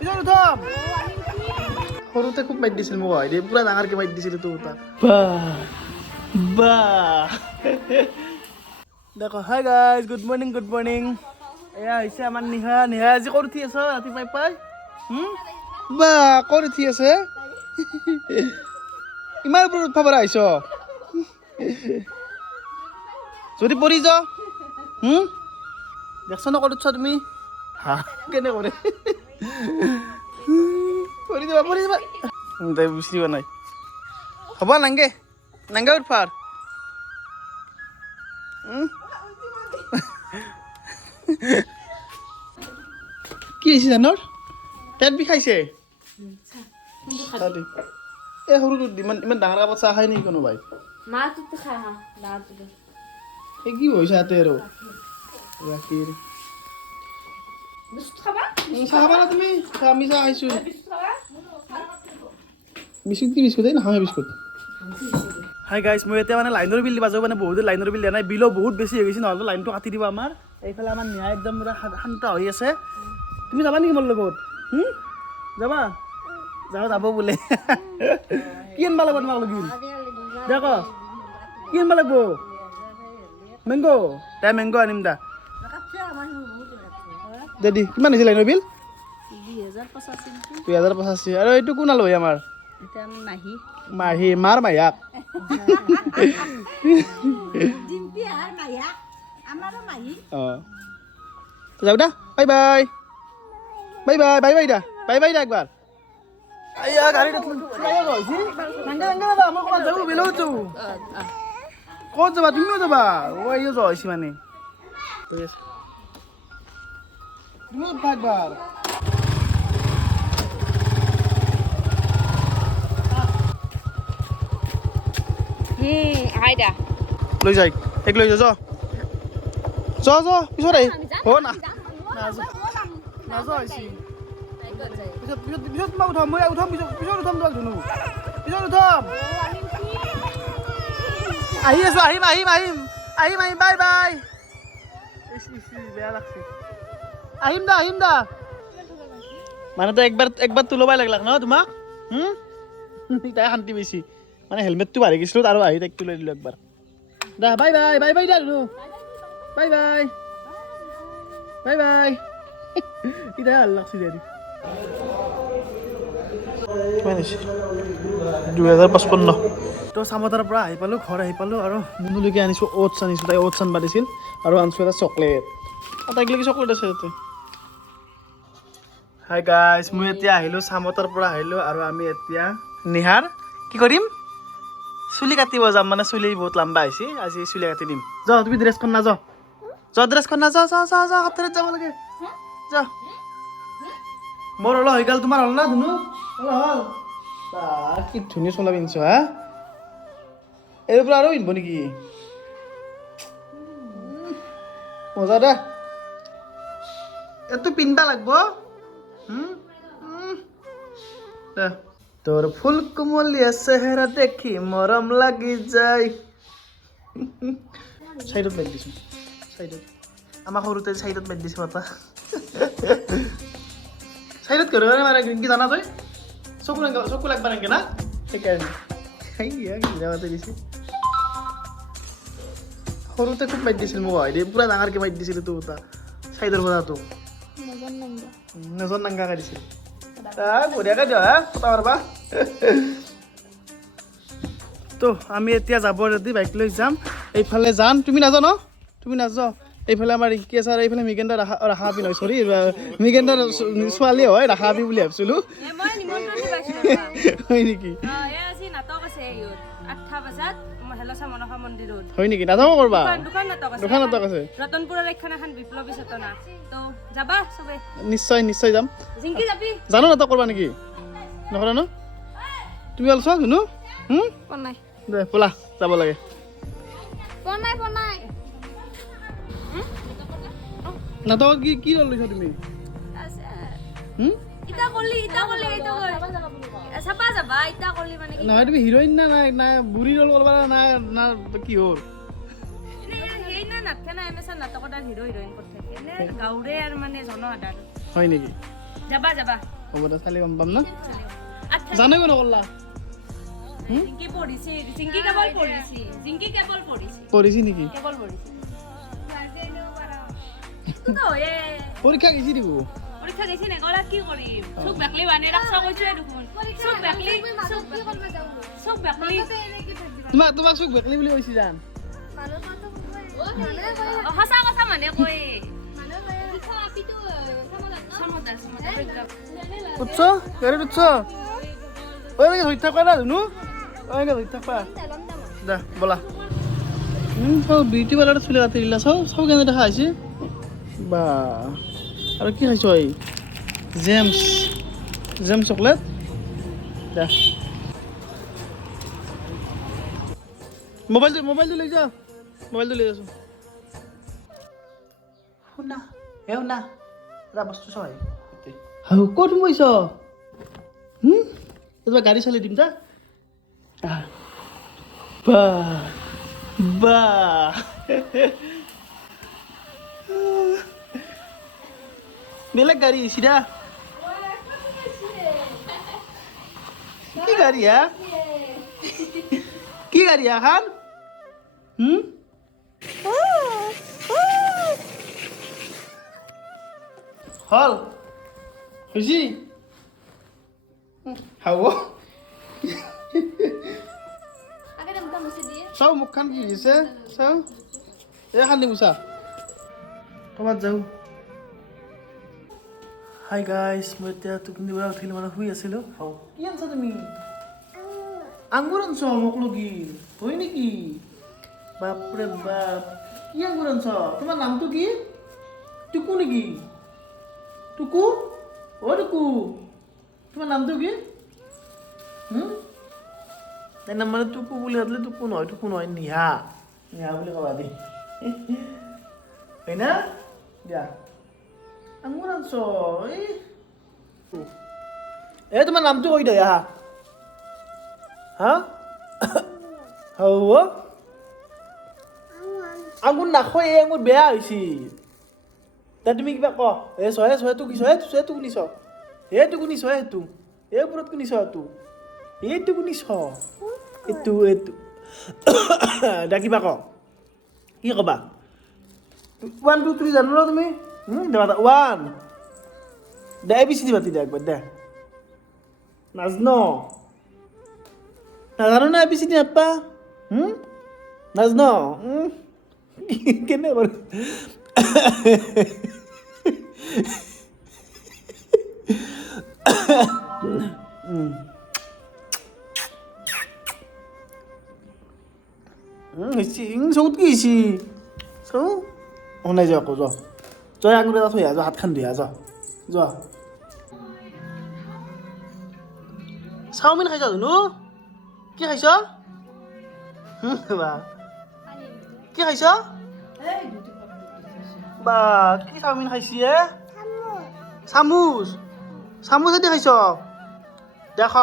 পিছত উঠাম সৰুতে খুব মাৰি দিছিল মোক হয় পুৰা ডাঙৰকে মাৰি দিছিল তোৰ তাক বাহ দেখো হাই গাইজ গুড মৰ্নিং এয়া হৈছে আমাৰ নিহা আজি ক'ত উঠি আছ ৰাতিপুৱাই পাই বা ক'ত উঠি আছে ইমান ওপৰত উঠবা পৰা আহিছ যদি পৰি যাও দেখছ ন ক'ত উঠছ তুমি হা কেনে কৰে পৰি যাবা তাই বুজি পোৱা নাই হ'ব নাংগে উঠফাৰ কি হৈছে জানৰ পেট বিষাইছে এই সৰুটো ইমান ডাঙৰ কাপত চাহ খাই নেকি কোনোবাই এই কি হৈছে ইয়াতে আৰু গাখীৰ চাহ খাবা না তুমি আমি চাহ খাইছো বিস্কুট এই নাখাওঁ বিস্কুট হাই গাইছ মই এতিয়া মানে লাইনৰ বিল দিবা যাওঁ মানে বহুত লাইনৰ বিল দিয়া নাই বিলো বহুত বেছি হৈ গৈছে নহ'লে লাইনটো কাটি দিব আমাৰ এইফালে আমাৰ নিয়া একদম পুৰা শান্ত হৈ আছে তুমি যাবা নেকি মোৰ লগত যাবা যাব বোলে কি আনবা লাগিব তোমাক লগিন দেখ কি আনবা লাগিব মেংগ' তাই মেংগ' আনিম দা দে কিমান হৈছে লাইনৰ বিল 2085 আৰু এইটো কোন আলহী আমাৰ মাহী মাৰ মাহীয়াক যাও দা বাই বাই দা একবাৰ আইয়া গাড়ী ক'ত যাবা তুমিও যাবা ইও যোৱা হৈছে মানে তুমিও একবাৰ লৈ যাই এক লৈ যা পিছত আহি না পিছত তোমাক উঠাম মই উঠাম পিছত উঠাম তোমাক ধুনু পিছত উঠাম আহি আছো আহিম বাই বেয়া লাগছে আহিম দা মানে তো একবাৰ তোলবাই লাগলাক ন তোমাক তাই শান্তি পাইছি মানে হেলমেটটো বাঢ়ি গৈছিলো আৰু আহি তাইক তুলাই দিলোঁ একবাৰ দা বাই দা ধুনু বাই ইটা ভাল লাগছে দে 2055 তো চামতাৰ পৰা আহি পালোঁ ঘৰ আহি পালোঁ আৰু মুনুলৈকে আনিছোঁ অ'টছ আনিছোঁ তাই অ'টছ আনবা দিছিল আৰু আনিছোঁ এটা চকলেট তাইকলৈকে চকলেট আছে ইয়াতে হাই গাইজ মই এতিয়া আহিলোঁ চামতাৰ পৰা আহিলোঁ আৰু আমি এতিয়া নিহাৰ কি কৰিম চুলি কাটিব যাম মানে চুলি বহুত লম্বা হৈছে আজি চুলি কাটি দিম যা তুমি ড্ৰেছখন নাযাওঁ যা সপ্তাহত যাব লাগে যা মোৰ অলপ হৈ গ'ল তোমাৰ হ'ল না ধুনু হ'ল কি ধুনীয়া চোলা পিন্ধিছ হা এৰ পৰা আৰু পিন্ধিব নেকি মজা দে এইটো পিন্ধবা লাগব তোৰ ফুল কোমলীয়া চেহেৰা দেখি মৰম লাগি যায় চাইডত বান্ধি দিছোঁ চাইডত আমাৰ সৰুতে চাইডত বান্ধি দিছোঁ পাপা চাইডত কৰে মানে কি জানা তই চকু লাগবা নাংগে না সেইকাৰণে দিছে সৰুতে খুব মাৰি দিছিল মোক হয় পুৰা ডাঙৰকে মাৰি দিছিল তোৰ তাক চাইডৰ বজাৰটো নজন নাংগাকে দিছিল বঢ়িয়াকে দিয় হা কথা পাৰবা তো আমি এতিয়া যাব ৰেডি বাইক লৈ যাম এইফালে যাম তুমি নাজান তুমি নাযাওঁ এইফালে আমাৰ ৰিংকি আছে আৰু এইফালে মিগেণ্ডাৰ ৰাখা আপি নহয় চৰি মিগেণ্ডাৰ ছোৱালী হয় ৰাখা আপি বুলি ভাবিছিলোঁ হয় নেকি হয় নেকি নাযাব কৰবা দোকান নাটক আছে নিশ্চয় যাম জানো নাটক কৰবা নেকি নকৰা ন তুমি অলপ চোৱা ধুনু দে ব'লা যাব লাগে নাটক কি ৰল লৈছা তুমি নহয় তুমি হিৰইন না বুঢ়ী ৰল কৰবা না কি হ'ল হয় নেকি হ'ব দে চালি গম পাম না জানে কোনে কৰলা জিংকি পঢ়িছে জিংকি কেৱল পঢ়িছে কৰিছি নেকি কেৱল পঢ়িছে তো এ পৰীক্ষা গেছি দিগো পৰীক্ষা গৈছে নে গলা কি কৰিম চুক বেকলি বানে ৰাখছা কৈছোৱে দেখোন চুক বেকলি তোমাক চুক বেকলি বুলি কৈছি জান সঁচা কথা মানে কয় উঠছ গাড়ীত উঠছ ঐ ধৰি থাকবা না ধুনু ঐ ধৰি থাকবা দে ব'লা বিউটি পাৰ্লাৰত চুলি কাটি দিলা চাও কেনে দেখা হৈছে বা আৰু কি খাইছ এই জেমছ চকলেট দে মোবাইলটো লৈ যা মোবাইলটো লৈ আছো শুনা শুনা এটা বস্তু চাই ক'ত সোমাইছ তোমাৰ গাড়ী চলাই দিম যা বা বেলেগ গাড়ী চিধা কি গাড়ী কি গাড়ী খান হল খুশি হাও চাও মুখখান কি হৈছে চাও এই খান্দি মুচা ক'ৰবাত যাওঁ হাই গাইছ মই এতিয়া টোপনিৰ পৰা উঠিলোঁ মানে শুই আছিলোঁ কি আনছা তুমি আঙুৰ আনছ মোক লগি হয় নেকি বাপৰে বাপ কি আঙুৰ আনছ তোমাৰ নামটো কি টুকু নেকি টুকু অ' টুকু তোমাৰ নামটো কি তাই নাম মানে টুকু বুলি ভাবিলে টুকু নহয় নিহা বুলি ক'বা দেই হয় না দিয়া আঙুৰ আনছ এই তোমাৰ নামটো কৈ দে হা হ'ব আঙুৰ নাখোৱা এই আঙুৰ বেয়া হৈছে তা তুমি কিবা ক চহেটো কি চহেটো শুনিছ এইটো শুনিছ সেইটো এই ওপৰত শুনিছ এইটো শুনিছ এইটো দা কিবা ক কি ক'বা 1 2 3 জানো ন তুমি দেবা 1 দে ABCD মাতি দে একবাৰ দে নাজানো না ABCD নাপা নাজানো কেনে বাৰু চকুত কি হৈছে চাওঁ শুনাই যোৱা আকৌ জয় আঙুৰ এটা থৈ আহ হাতখন ধুই আহ যোৱা চাওমিন খাইছ ধুনু কি খাইছ বা কি খাইছ বা কি চাওমিন খাইছি চামুচেদি খাইছ দেখ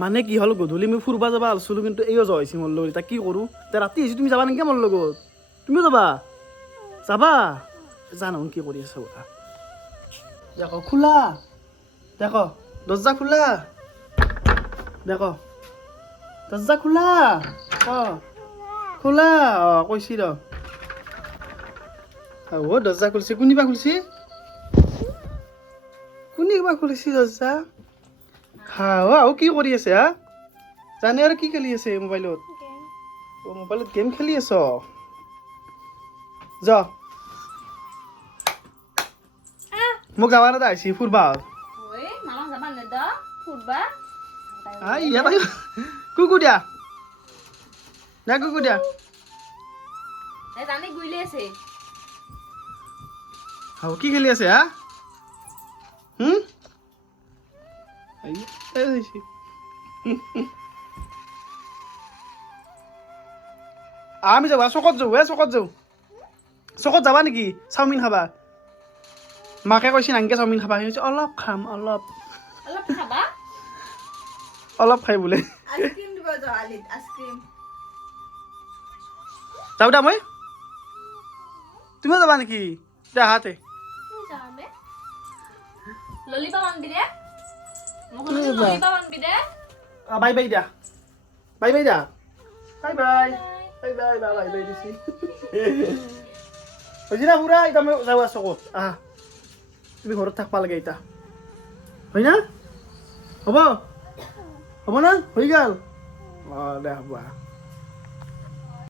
মানে কি হ'ল গধূলি মই ফুৰিব যাব আছিলো কিন্তু এইও যোৱা হৈছে মোৰ লগত এতিয়া কি কৰোঁ এতিয়া ৰাতি আহিছোঁ তুমি যাবা নেকি মোৰ লগত তুমিও যাবা জানো কি কৰি আছা দেখ খোলা দেখ দৰ্জা খোলা দেখ দৰ্জা খোলা খোলা কৈছি ৰ দৰ্জা খুলিছে কোনিবা খুলিছে কোনিবা খুলিছে দৰ্জা কি কৰি আছে জানে আৰু কি খেলি আছে মোবাইলত মোবাইলত গেম খেলি আছ যা মোক যাবা না আহিছি ফুৰবা কুকু দিয়া কুকু দিয়া কি খেলি আছে আমি যাবা চকত যাবা নেকি চাওমিন খাবা মাকে কৈছে নাংকে চাওমিন খাবা অলপ খাম অলপ খাই বোলে যাওঁ দা মই তুমিও যাবা নেকি দে হাতে ললিপপ আনবি দে মোক কি কৰিবা? ললিপপ আনবি দে বাই বাই দিয়া বাই বাই দিয়া bye bye bye bye bye bye দিছি হৈছে না পুৰা এতিয়া মই যাওঁ আছো ক'ত আহা তুমি ঘৰত থাকবা লাগে এতিয়া হয় না হ'ব হ'ব না হৈ গ'ল দে হ'ব